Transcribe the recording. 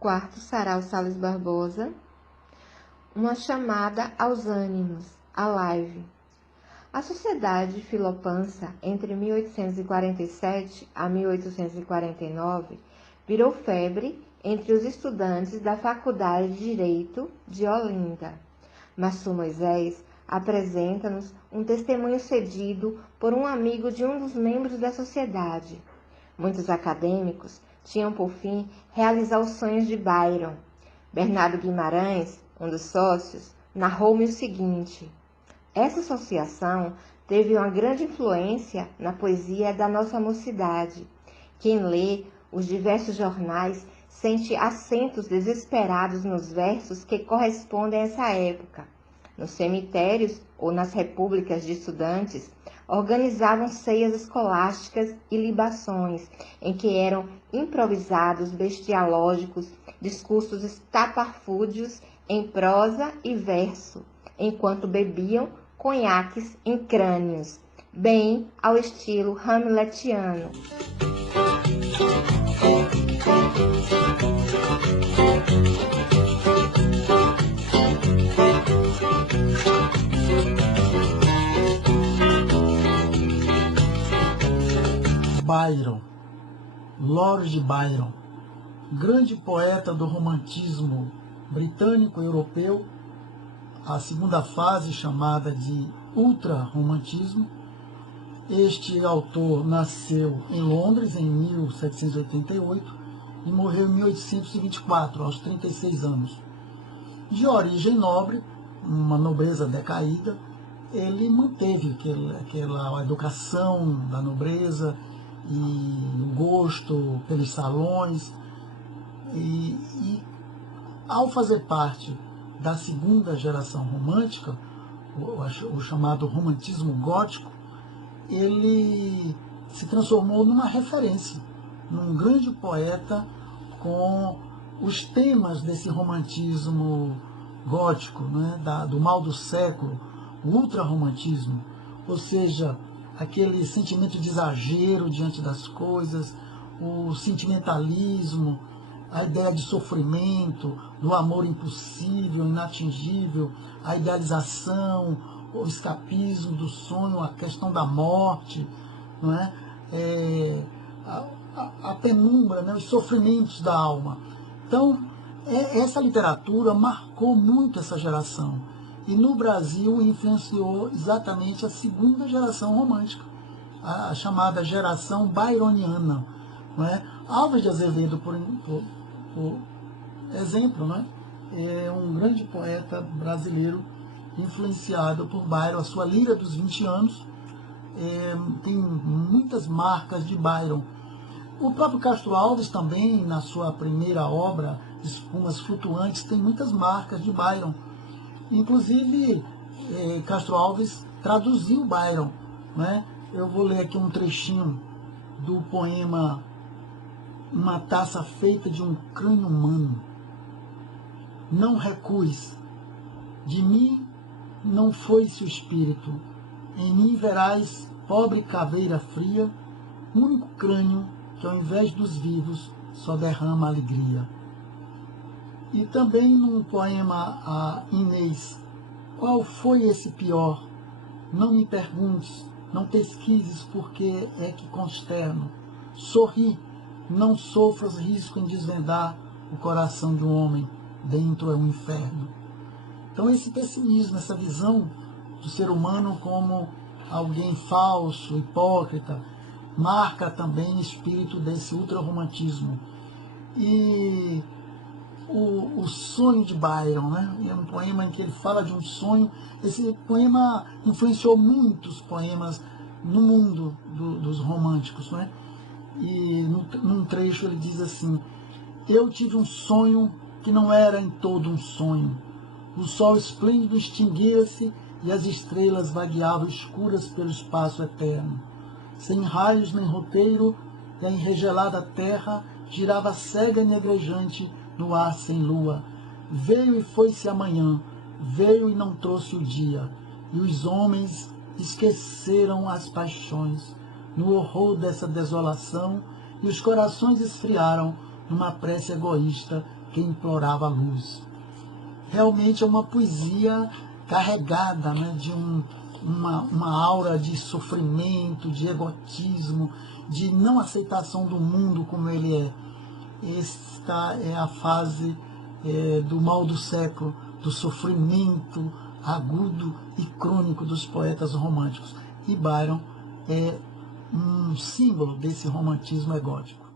Quarto Sarau Salles Barbosa. Uma chamada aos ânimos, a live. A Sociedade Filopansa, entre 1847 a 1849, virou febre entre os estudantes da Faculdade de Direito de Olinda. Massu Moisés apresenta-nos um testemunho cedido por um amigo de um dos membros da sociedade. Muitos acadêmicos tinham por fim realizar os sonhos de Byron. Bernardo Guimarães, um dos sócios, narrou-me o seguinte: essa associação teve uma grande influência na poesia da nossa mocidade. Quem lê os diversos jornais sente acentos desesperados nos versos que correspondem a essa época. Nos cemitérios ou nas repúblicas de estudantes, organizavam ceias escolásticas e libações, em que eram improvisados bestialógicos discursos estapafúrdios em prosa e verso, enquanto bebiam conhaques em crânios, bem ao estilo hamletiano. Byron, Lord Byron, grande poeta do romantismo britânico-europeu, a segunda fase chamada de ultra-romantismo. Este autor nasceu em Londres em 1788 e morreu em 1824, aos 36 anos. De origem nobre, uma nobreza decaída, ele manteve aquela educação da nobreza e o gosto pelos salões. E ao fazer parte da segunda geração romântica, o chamado romantismo gótico, ele se transformou numa referência, num grande poeta com os temas desse romantismo gótico, né, do mal do século, o ultrarromantismo, ou seja, aquele sentimento de exagero diante das coisas, o sentimentalismo, a ideia de sofrimento, do amor impossível, inatingível, a idealização, o escapismo do sonho, a questão da morte, não é? A penumbra, né? Os sofrimentos da alma. Então, essa literatura marcou muito essa geração. E no Brasil influenciou exatamente a segunda geração romântica, a chamada geração byroniana. Não é? Álvares de Azevedo, por exemplo, né? É um grande poeta brasileiro influenciado por Byron. A sua Lira dos 20 anos tem muitas marcas de Byron. O próprio Castro Alves também, na sua primeira obra, Espumas Flutuantes, tem muitas marcas de Byron. Inclusive, Castro Alves traduziu Byron, né? Eu vou ler aqui um trechinho do poema Uma Taça Feita de um Crânio Humano. Não recues, de mim não foi-se o espírito, em mim verás, pobre caveira fria, único crânio que ao invés dos vivos só derrama alegria. E também num poema a Inês, qual foi esse pior? Não me perguntes, não pesquises porque é que consterno. Sorri, não sofras risco em desvendar o coração de um homem, dentro é um inferno. Então esse pessimismo, essa visão do ser humano como alguém falso, hipócrita, marca também o espírito desse ultrarromantismo. E o sonho de Byron, né? É um poema em que ele fala de um sonho. Esse poema influenciou muitos poemas no mundo dos românticos, né? E num trecho ele diz assim: eu tive um sonho que não era em todo um sonho. O sol esplêndido extinguia-se e as estrelas vagueavam escuras pelo espaço eterno. Sem raios nem roteiro, e a enregelada terra girava cega e negrejante no ar sem lua. Veio e foi-se amanhã, veio e não trouxe o dia, e os homens esqueceram as paixões no horror dessa desolação, e os corações esfriaram numa prece egoísta que implorava a luz. Realmente é uma poesia carregada, né, de uma aura de sofrimento, de egotismo, de não aceitação do mundo como ele é. Esta é a fase do mal do século, do sofrimento agudo e crônico dos poetas românticos. E Byron é um símbolo desse romantismo egótico.